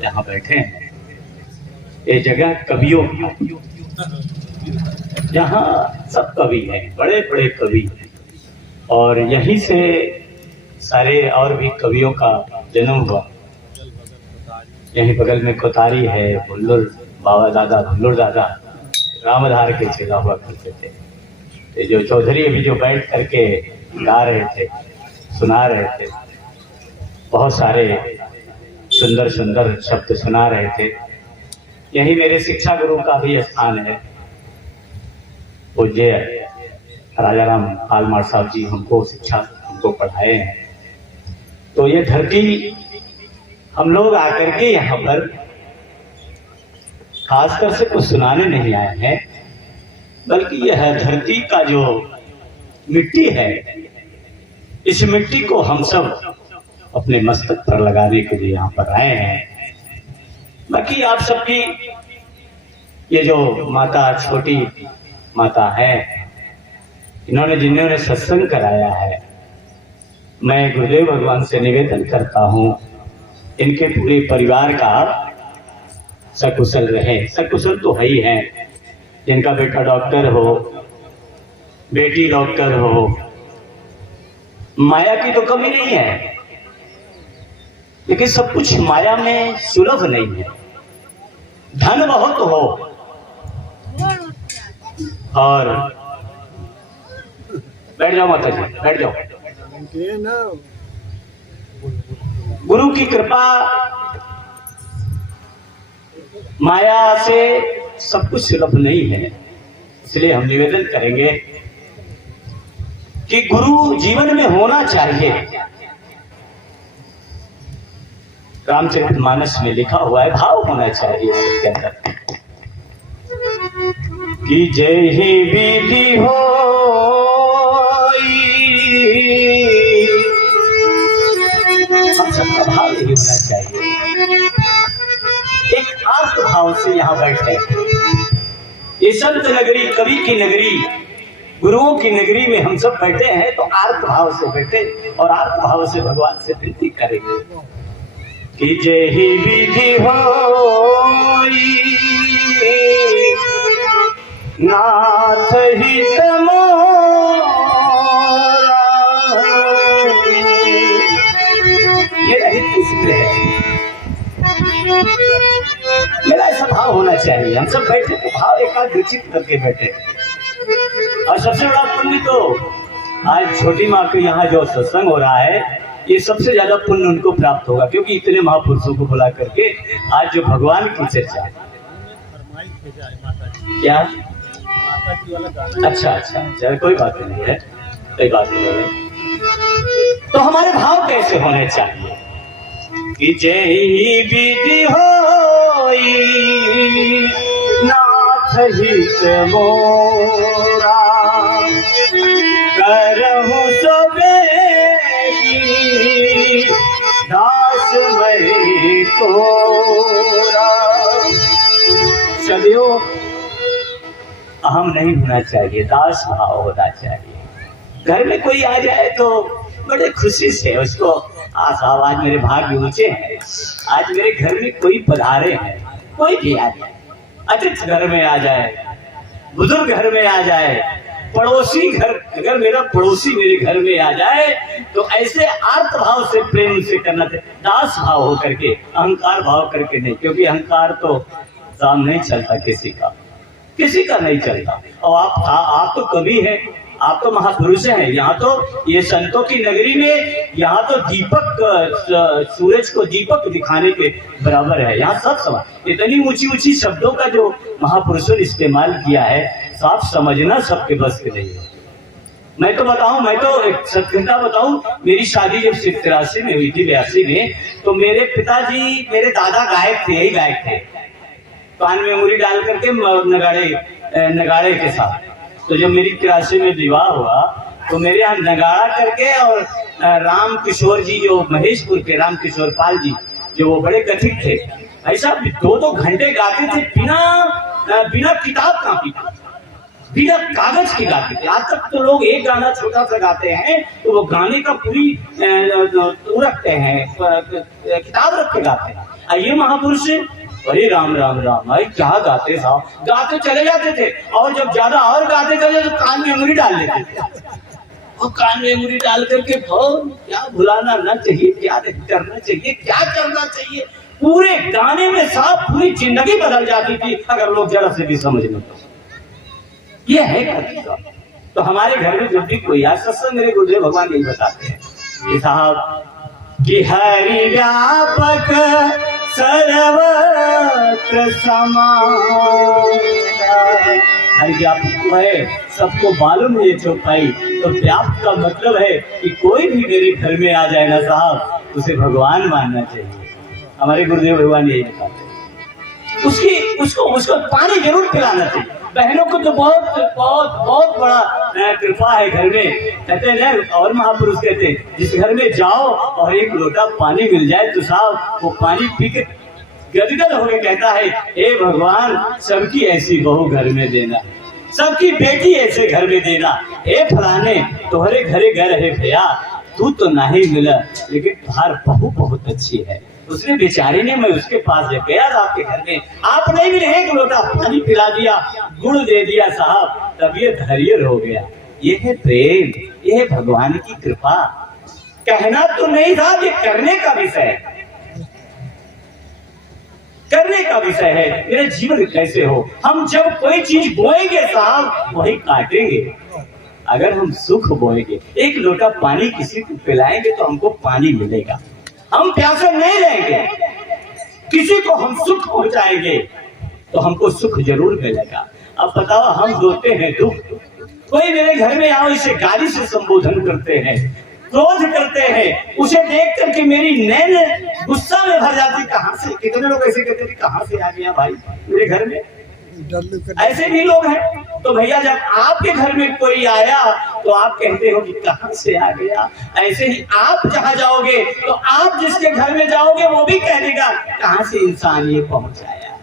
जहाँ बैठे हैं, ये जगह कवियों की, जहाँ सब कवि हैं, बड़े बड़े कवि, और यहीं से सारे और भी कवियों का जन्म हुआ। यहीं बगल में कोतारी है, भुल्लुर बाबा दादा, भुल्लुर दादा रामधार के चेला हुआ करते थे। ये जो चौधरी अभी जो बैठ करके गा रहे थे, सुना रहे थे, बहुत सारे सुंदर सुंदर शब्द सुना रहे थे। यही मेरे शिक्षा गुरु का भी स्थान है। पूज्य राजा राम पालमार साहब जी हमको पढ़ाए हैं। तो ये धरती हम लोग आकर के यहाँ पर खासकर से कुछ सुनाने नहीं आए हैं, बल्कि यह धरती का जो मिट्टी है, इस मिट्टी को हम सब अपने मस्तक पर लगाने के लिए यहाँ पर आए हैं। बाकी आप सबकी ये जो माता, छोटी माता है, जिन्होंने सत्संग कराया है, मैं गुरुदेव भगवान से निवेदन करता हूँ इनके पूरे परिवार का सकुशल रहे। सकुशल तो है ही है, जिनका बेटा डॉक्टर हो, बेटी डॉक्टर हो, माया की तो कमी नहीं है, लेकिन सब कुछ माया में सुलभ नहीं है। धन बहुत हो और बैठ जाओ माता जी, बैठ जाओ। गुरु की कृपा, माया से सब कुछ सुलभ नहीं है। इसलिए हम निवेदन करेंगे कि गुरु जीवन में होना चाहिए। रामचरितमानस में लिखा हुआ है, भाव होना चाहिए इसके अंदर कि जय ही विधि हो, हम सबका भाव यही होना चाहिए। एक आर्त भाव से यहाँ बैठे, ये संत नगरी, कवि की नगरी, गुरुओं की नगरी में हम सब बैठे हैं, तो आर्त भाव से बैठे और आर्त भाव से भगवान से विनती करेंगे कि जय ही विधि होई, नाथ हित मोरा। मेरा हित किसमें है? मेरा ऐसा भाव होना चाहिए। हम सब बैठे तो भाव एकाग्रचित करके बैठे। और सबसे बड़ा पुण्य तो आज छोटी माँ के यहाँ जो सत्संग हो रहा है, ये सबसे ज्यादा पुण्य उनको प्राप्त होगा, क्योंकि इतने महापुरुषों को बुला करके आज जो भगवान की चर्चा है। क्या? अच्छा अच्छा, चल कोई बात नहीं है, कोई बात नहीं है। तो हमारे भाव कैसे होने चाहिए कि जय विधि होई, नाथ हित मोरा, करहु सबेगी दास मैं तोरा। सदैव अहम नहीं होना चाहिए, दास भाव होना चाहिए। घर में कोई आ जाए तो बड़े खुशी से उसको आज मेरे भाग्य ऊंचे हैं, आज मेरे घर में कोई पधारे हैं, कोई भी आ जाए, अतिथि घर में आ जाए, बुजुर्ग घर में आ जाए, पड़ोसी घर, अगर मेरा पड़ोसी मेरे घर में आ जाए तो ऐसे आर्त भाव से प्रेम से करना चाहिए, दास भाव हो करके, अहंकार भाव करके नहीं, क्योंकि अहंकार तो काम नहीं चलता, किसी का नहीं चलता। और आप तो कवि हैं, आप तो महापुरुष हैं। यहाँ तो ये संतों की नगरी में, यहाँ तो दीपक, सूरज को दीपक दिखाने के बराबर है। यहाँ सब समान, इतनी ऊंची ऊंची शब्दों का जो महापुरुषों ने इस्तेमाल किया है, साफ समझना सबके बस के नहीं है। मैं तो बताऊं, मैं तो एक सत्यता बताऊं, मेरी शादी जब 83 में हुई थी, 82 में, तो मेरे पिताजी, मेरे दादा गायक थे, यही गायक थे, कान में उंगली डाल करके नगाड़े के साथ। तो जब मेरी 83 में विवाह हुआ तो मेरे यहाँ नगाड़ा करके, और राम किशोर जी जो महेशपुर के, राम किशोर पाल जी जो वो बड़े कथित थे, ऐसा 2-2 घंटे गाते थे बिना किताब कापी, बिना कागज के गाते थे। आज तक तो लोग एक गाना छोटा सा गाते हैं तो वो गाने का पूरी रखते हैं, किताब रख के गाते हैं। आइए महापुरुष। अरे राम राम राम, भाई क्या गाते साहब, गाते चले जाते थे और जब ज्यादा और गाते चले तो कान में अंगुली डाल लेते थे, और कान में अंगुली डाल करके क्या भुलाना ना चाहिए, क्या नहीं करना चाहिए, क्या करना चाहिए, पूरे गाने में साहब पूरी जिंदगी बदल जाती थी अगर लोग जरा से भी समझ लें तो। ये है क्या? तो हमारे घर में जब भी कोई आ सत्संग, मेरे गुरुदेव भगवान यही बताते हैं कि साहब कि हरि व्यापक सर्वत्र समान, हरि व्यापक है, सबको मालूम है चौपाई। तो व्याप्त का मतलब है कि कोई भी मेरे घर में आ जाए ना साहब, उसे भगवान मानना चाहिए। हमारे गुरुदेव भगवान यही बताते हैं। उसको पानी जरूर पिलाना चाहिए। बहनों को तो बहुत बहुत बहुत बड़ा कृपा है घर में, कहते हैं और महापुरुष कहते हैं जिस घर में जाओ और एक लोटा पानी मिल जाए तो साहब वो पानी पी के गदगद होकर कहता है, हे भगवान सबकी ऐसी बहू घर में देना, सबकी बेटी ऐसे घर में देना, हे फलाने तुम्हारे घरे घर है भैया, तू तो नहीं मिला लेकिन तुम्हार बहू बहुत अच्छी है। उसने बेचारी ने, मैं उसके पास गया आपके घर में, आप नहीं मिले, एक लोटा पानी पिला दिया, गुड़ दे दिया साहब, तब ये धैर्य हो गया। ये है प्रेम, ये है भगवान की कृपा। कहना तो नहीं था, ये करने का विषय है, करने का विषय है। मेरे जीवन कैसे हो, हम जब कोई चीज बोएंगे साहब वही काटेंगे। अगर हम सुख बोएंगे, एक लोटा पानी किसी को पिलाएंगे तो हमको पानी मिलेगा, हम प्यासे नहीं रहेंगे, किसी को हम सुख पहुंचाएंगे तो हमको सुख जरूर मिलेगा। अब बताओ, हम रोते हैं दुख, कोई मेरे घर में आओ इसे गाली से संबोधन करते हैं, क्रोध करते हैं, उसे देख करके मेरी नैन गुस्सा में भर जाती, कहां से, कितने लोग ऐसे कहते थे कहां से आ गया भाई मेरे घर में, ऐसे भी लोग हैं। तो भैया जब आपके घर में कोई आया तो आप कहते हो कि कहां से आ गया, ऐसे ही आप जहां जाओगे तो आप जिसके घर में जाओगे वो भी कह देगा कहां से इंसान ये पहुंचाया।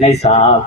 नहीं साहब,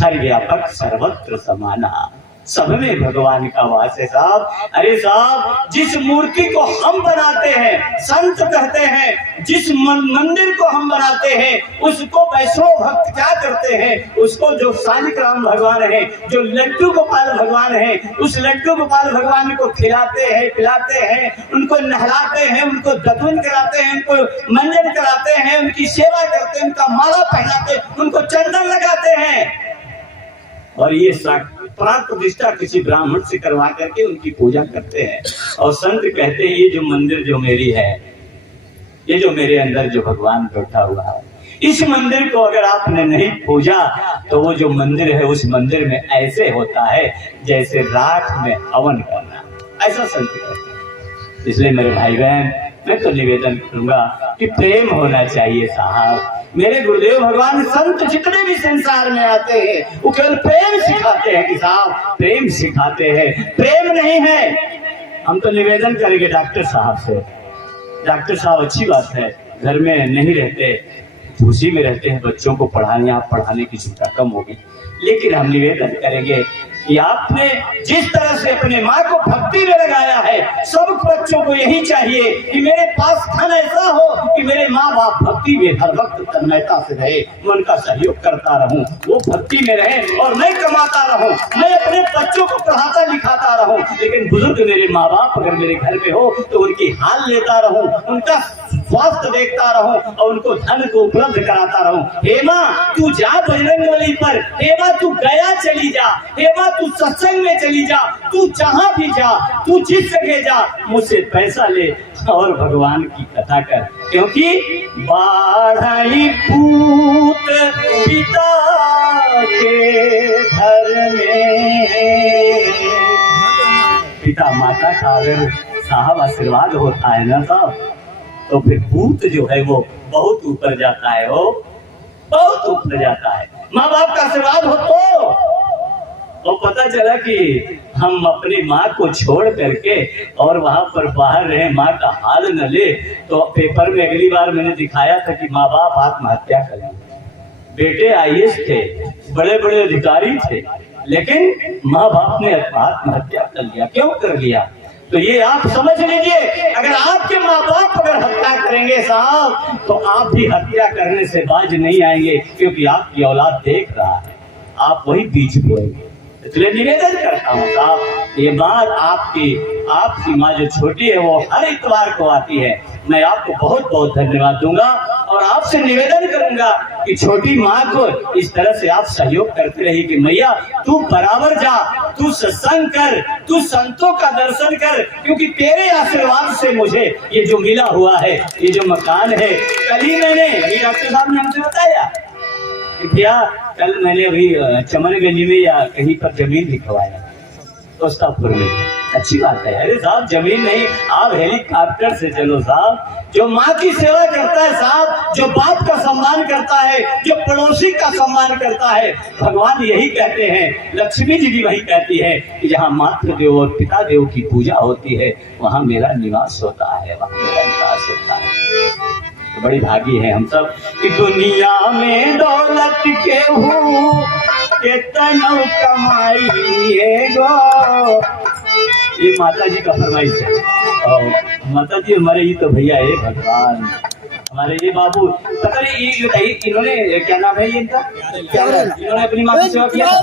हर व्यापक सर्वत्र समाना, सब में भगवान का वास है साहब। अरे साहब, जिस मूर्ति को हम बनाते हैं, संत कहते हैं, जिस मंदिर को हम बनाते हैं उसको वैष्णव भक्त क्या करते हैं, उसको जो शालिग्राम भगवान है, जो लड्डू गोपाल भगवान है, उस लड्डू गोपाल भगवान को खिलाते हैं, पिलाते हैं, उनको नहलाते हैं, उनको दफन कराते हैं, उनको मंजन कराते हैं, उनकी सेवा करते हैं, उनका माला पहनाते हैं, उनको चंदन लगाते हैं, और ये प्राण प्रतिष्ठा किसी ब्राह्मण से करवा करके उनकी पूजा करते हैं। और संत कहते हैं ये जो मंदिर जो मेरी है, ये जो मेरे अंदर जो भगवान बैठा हुआ है, इस मंदिर को अगर आपने नहीं पूजा तो वो जो मंदिर है उस मंदिर में ऐसे होता है जैसे राख में हवन करना, ऐसा संत कहते हैं। इसलिए मेरे भाई बहन, मैं तो निवेदन करूंगा कि प्रेम होना चाहिए साहब। मेरे गुरुदेव भगवान संत जितने भी संसार में आते हैं वो केवल प्रेम सिखाते हैं कि साहब प्रेम सिखाते हैं, प्रेम नहीं है। हम तो निवेदन करेंगे डॉक्टर साहब से, डॉक्टर साहब अच्छी बात है, घर में नहीं रहते, उसी में रहते हैं, बच्चों को पढ़ाने की चिंता कम होगी, लेकिन हम निवेदन करेंगे कि आपने जिस तरह से अपने माँ को भक्ति में लगाया है, सब बच्चों को यही चाहिए कि मेरे पास धन ऐसा हो कि मेरे माँ बाप भक्ति में हर वक्त तन्मयता से रहे, मैं उनका सहयोग करता रहूं, वो भक्ति में रहे और मैं कमाता रहूं, मैं अपने बच्चों को पढ़ाता लिखाता रहूं, लेकिन बुजुर्ग मेरे माँ बाप अगर मेरे घर में हो तो उनकी हाल लेता रहूं, उनका स्वास्थ्य देखता रहूं और उनको धन को उपलब्ध कराता रहूं। हे माँ तू जा बजरंगबली पर, हे माँ तू गया चली जा, हे माँ तू सत्संग में चली जा, तू जहां भी जा, तू जिस जगह जा, मुझसे पैसा ले और भगवान की कथा कर, क्योंकि बाढ़ई पूत पिता के घर में, पिता माता का अगर साहब आशीर्वाद होता है ना साहब, तो फिर पूत जो है वो बहुत ऊपर जाता है, वो बहुत ऊपर जाता है। माँ बाप का आशीर्वाद हो तो पता चला कि हम अपनी माँ को छोड़ करके और वहां पर बाहर रहे, माँ का हाल न ले, तो पेपर में अगली बार मैंने दिखाया था कि माँ बाप आत्महत्या करें, बेटे आईएएस थे, बड़े बड़े अधिकारी थे, लेकिन माँ बाप ने आत्महत्या कर लिया। क्यों कर लिया? तो ये आप समझ लीजिए, अगर आपके माँ बाप अगर हत्या करेंगे साहब, तो आप भी हत्या करने से बाज नहीं आएंगे, क्योंकि आपकी औलाद देख रहा है, आप वही बीच बोएंगे। इसलिए निवेदन करता हूँ साहब, ये बात आपकी माँ जो छोटी है वो हर इतवार को आती है, मैं आपको बहुत बहुत धन्यवाद दूंगा और आपसे निवेदन करूंगा कि छोटी माँ को इस तरह से आप सहयोग करते रहिए कि मैया तू बराबर जा, तू सत्संग कर, तू संतों का दर्शन कर, क्योंकि तेरे आशीर्वाद से मुझे ये जो मिला हुआ है, ये जो मकान है, कल ही मैंने डॉक्टर साहब ने हमसे बताया भैया, कल मैंने अभी चमनगंज में या कहीं पर जमीन दिखवाया दोस्तापुर में। अच्छी बात है, अरे साहब जमीन नहीं, आप हेलीकॉप्टर से चलो साहब। जो माँ की सेवा करता है साहब, जो बाप का सम्मान करता है, जो पड़ोसी का सम्मान करता है, भगवान यही कहते हैं, लक्ष्मी जी भी वही कहती है कि जहाँ मातृ देव और पिता देव की पूजा होती है वहाँ मेरा निवास होता है, वहाँ मेरा निवास होता है। तो बड़ी भागी है हम सब कि दुनिया में दौलत के हूँ कितना कमाई है गो। ये माता जी का फरमाइश है। और माता जी हमारे ये तो भैया है भगवान, हमारे ये बाबू, पता नहीं ये बताइए इन्होंने क्या नाम है ये इनका, क्या इन्होंने अपनी माँ की सेवा किया था,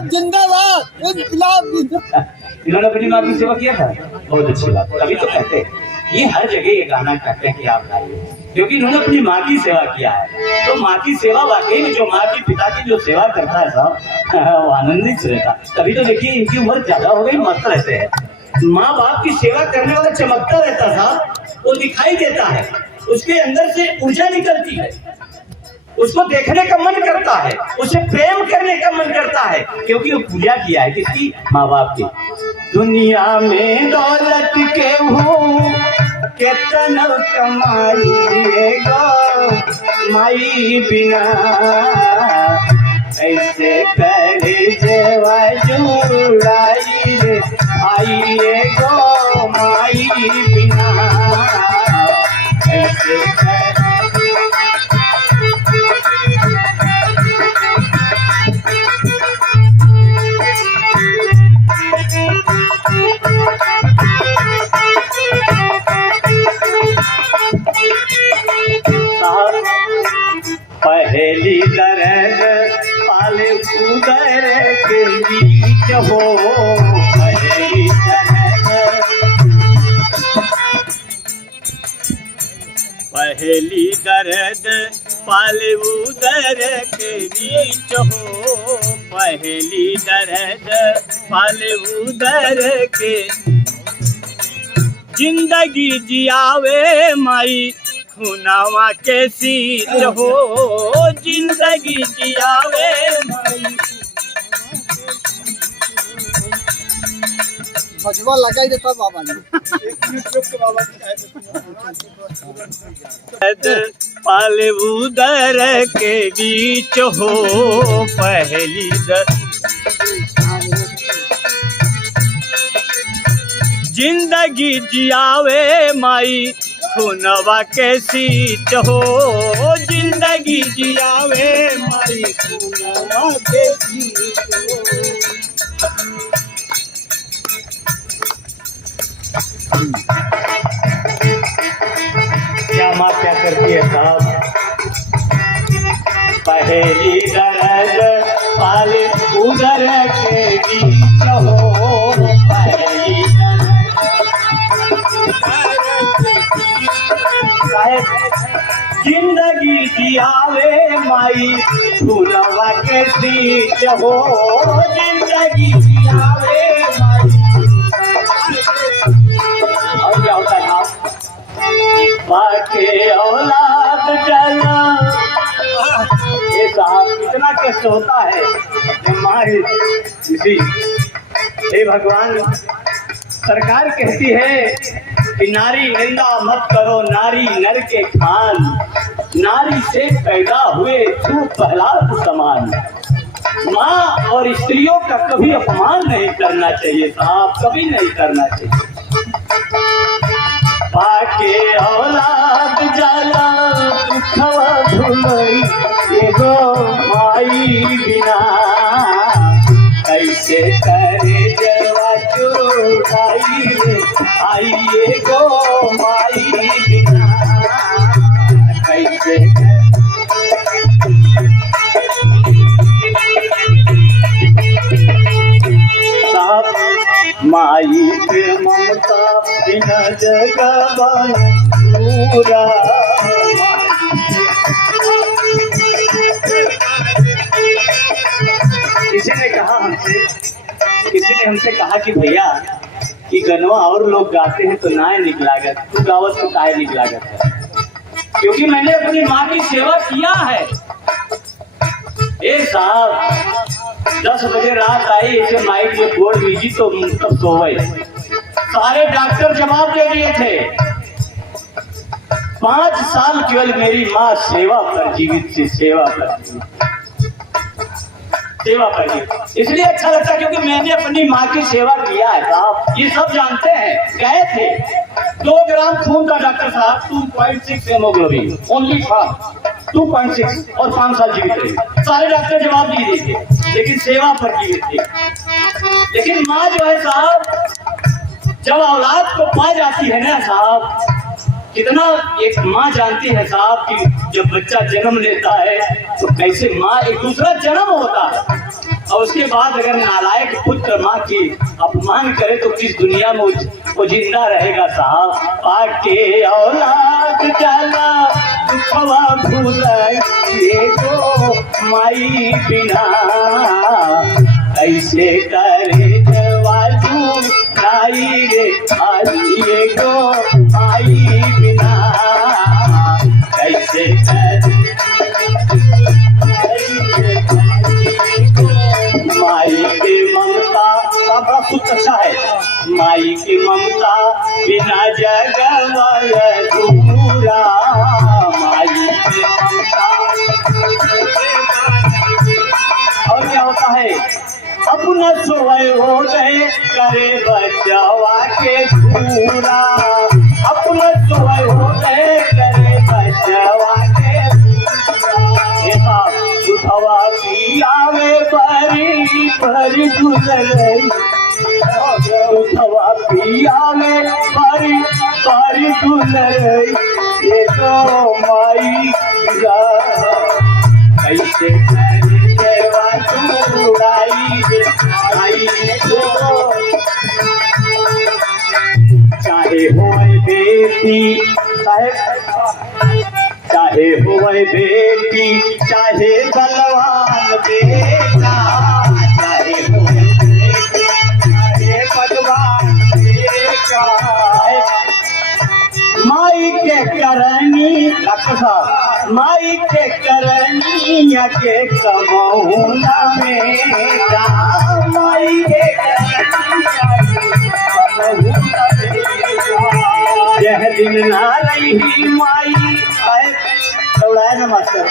इन्होंने अपनी माँ की सेवा किया था, बहुत अच्छी बात। तभी तो कहते हैं, ये हर जगह ये गाना कहते हैं कि आप गाइए, क्योंकि इन्होंने अपनी माँ की सेवा किया है। तो माँ की सेवा वाकई में जो माँ की पिता की जो सेवा करता है साहब, वो आनंदित रहता। तभी तो देखिए इनकी उम्र ज्यादा हो गई, मस्त रहते हैं। माँ बाप की सेवा करने वाला चमकता रहता साहब, वो दिखाई देता है, उसके अंदर से ऊर्जा निकलती है, उसको देखने का मन करता है, उसे प्रेम करने का मन करता है, क्योंकि वो पूजा किया है किसकी, माँ बाप की। दुनिया में दौलत के हूँ कितना कमाई गो, माई बिना ऐसे करे जेवा जुड़ाई रे, आइए गो माई बिना ऐसे पहली दर्द पाले उदर के बीच हो, पहली दर्द पाले उदर के बीच हो, पहली दर्द पाले उदर के, जिंदगी जियावे माई खुनावा के सीच हो, जिंदगी जियावे माई। भजवा लगाई देता बाबा जी। पाले उदर के बीच हो, पहली जिंदगी जियावे माई खुनवा के सीच हो, जिंदगी जियावे माई खुनवा के सीच हो। क्या माँ क्या करती है साहब, पहली दर्द पाले उदर के बीच हो, पहली जिंदगी जियावे माई खुनवा के सीच हो, जिंदगी जियावे माई। और क्या होता है आप बाके औलाद जला, ये साहब कितना कष्ट होता है हमारी किसी। हे भगवान, सरकार कहती है कि नारी निंदा मत करो, नारी नर के खान, नारी से पैदा हुए तू प्रहलाद समान। माँ और स्त्रियों का कभी अपमान नहीं करना चाहिए साहब, कभी नहीं करना चाहिए। पाके औलाद जाला दुखवा धुलई, एगो माई बिना ऐसे करे जवा चोर जुदाई रे आइए गो माई बिना कैसे माई के ममता बिना जगवान पूरा किसी ने हमसे कहा कि भैया ये गनवा और लोग गाते हैं तो ना निकलागत, तू गावत तो काहे निकलागत है? क्योंकि मैंने अपनी माँ की सेवा किया है। साहब 10 बजे रात आई, इसे माइक में बोल दीजिए तो तब सोए। सारे डॉक्टर जवाब दे दिए थे। 5 साल केवल मेरी माँ सेवा पर जीवित थी, सेवा पर इसलिए अच्छा लगता क्योंकि मैंने अपनी माँ की सेवा किया है साहब। ये सब जानते हैं। गए थे 2 ग्राम खून का डॉक्टर साहब, 2.6 हेमोग्लोबिन ओनली फॉर 2.6 और 5 साल जीवित रही। सारे डॉक्टर जवाब दे दिए थे, लेकिन सेवा पर जीवित थे। लेकिन माँ जो है साहब, जब औलाद को पा जाती है ना साहब, कितना एक माँ जानती है साहब कि जब बच्चा जन्म लेता है तो कैसे माँ एक दूसरा जन्म होता है, और उसके बाद अगर नालायक पुत्र माँ की अपमान करे तो किस दुनिया में वो जिंदा रहेगा साहब। पाके औलाद जाला दुखवा भूले गो माई बिना ऐसे करे जवाजू लाई रे आइए गो माई बिना कैसे करे माई की ममता बड़ा कुछ अच्छा है। माई की ममता बिना जगवाय दूरा, माई की ममता। और क्या होता है, अपना सोए हो गए करे बचावा के पूरा, अपना सोए हो गए करे बचावा के दुधवा पियावे परी परी गुजरे, दुधवा पियावे परी परी गुजरे, ये तो माई कैसे करे देवा चुराई आई तो। चाहे होए बेटी चाहे होए बेटी चाहे बलवान बेटा, चाहे होए बेटी चाहे बलवान बेटा, माई के करनी डॉक्टर साहब, माई के करनी के कमौना मेरा, माई के यह दिन ना रही माई न मास्टर,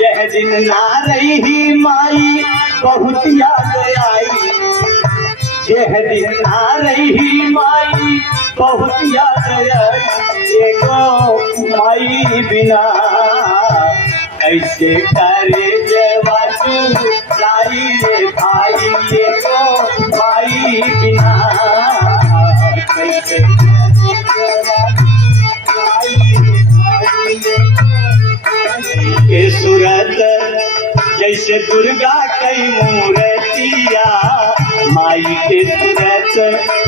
यह दिन ना रही माई बहुत याद आई, यह दिन ना रही माई बहुत याद आई, एगो माई बिना कैसे करे जवाजू लाई रे भाई, एगो माई बिना कैसे के सूरत जैसे दुर्गा कई मूर्तिया, माई के सूरत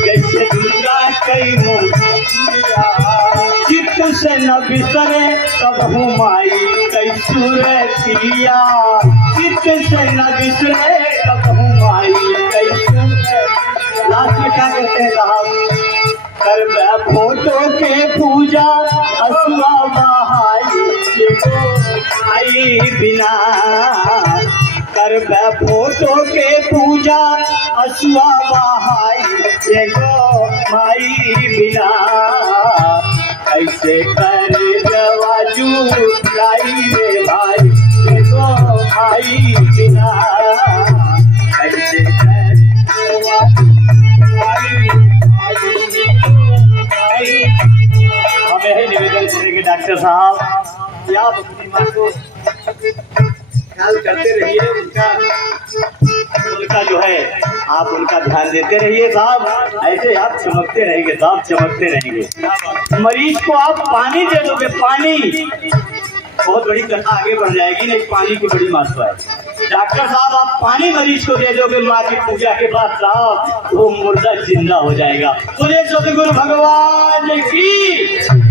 जैसे दुर्गा कई मूर्तिया, चित्त से न बिसरे कबहू माई कई सूरतिया, चित्त से न बिसरे कबहू माई कई सूरतिया। लास्ट में क्या कहते हैं साहब, कर फोटो के पूजा असुआ बहाई आई बिना, कर फोटो के पूजा असुआ बहाई एगो माई बिना, कैसे करे जवाजू लाई रे भाई, एगो माई बिना कैसे करे जवाजू हमें ही निवेदन करेंगे डॉक्टर साहब कि आप अपनी माँ को ख्याल करते रहिए, उनका उनका जो है आप उनका ध्यान देते रहिए साहब, ऐसे आप चमकते रहेंगे साहब, चमकते रहेंगे। मरीज को आप पानी दे दोगे, पानी, बहुत बड़ी कथा आगे बढ़ जाएगी, नहीं पानी की बड़ी महत्व है। डॉक्टर साहब आप पानी मरीज को दे दोगे माँ की पूजा के बाद साहब, वो मुर्दा जिंदा हो जाएगा। बोले सतगुरु भगवान की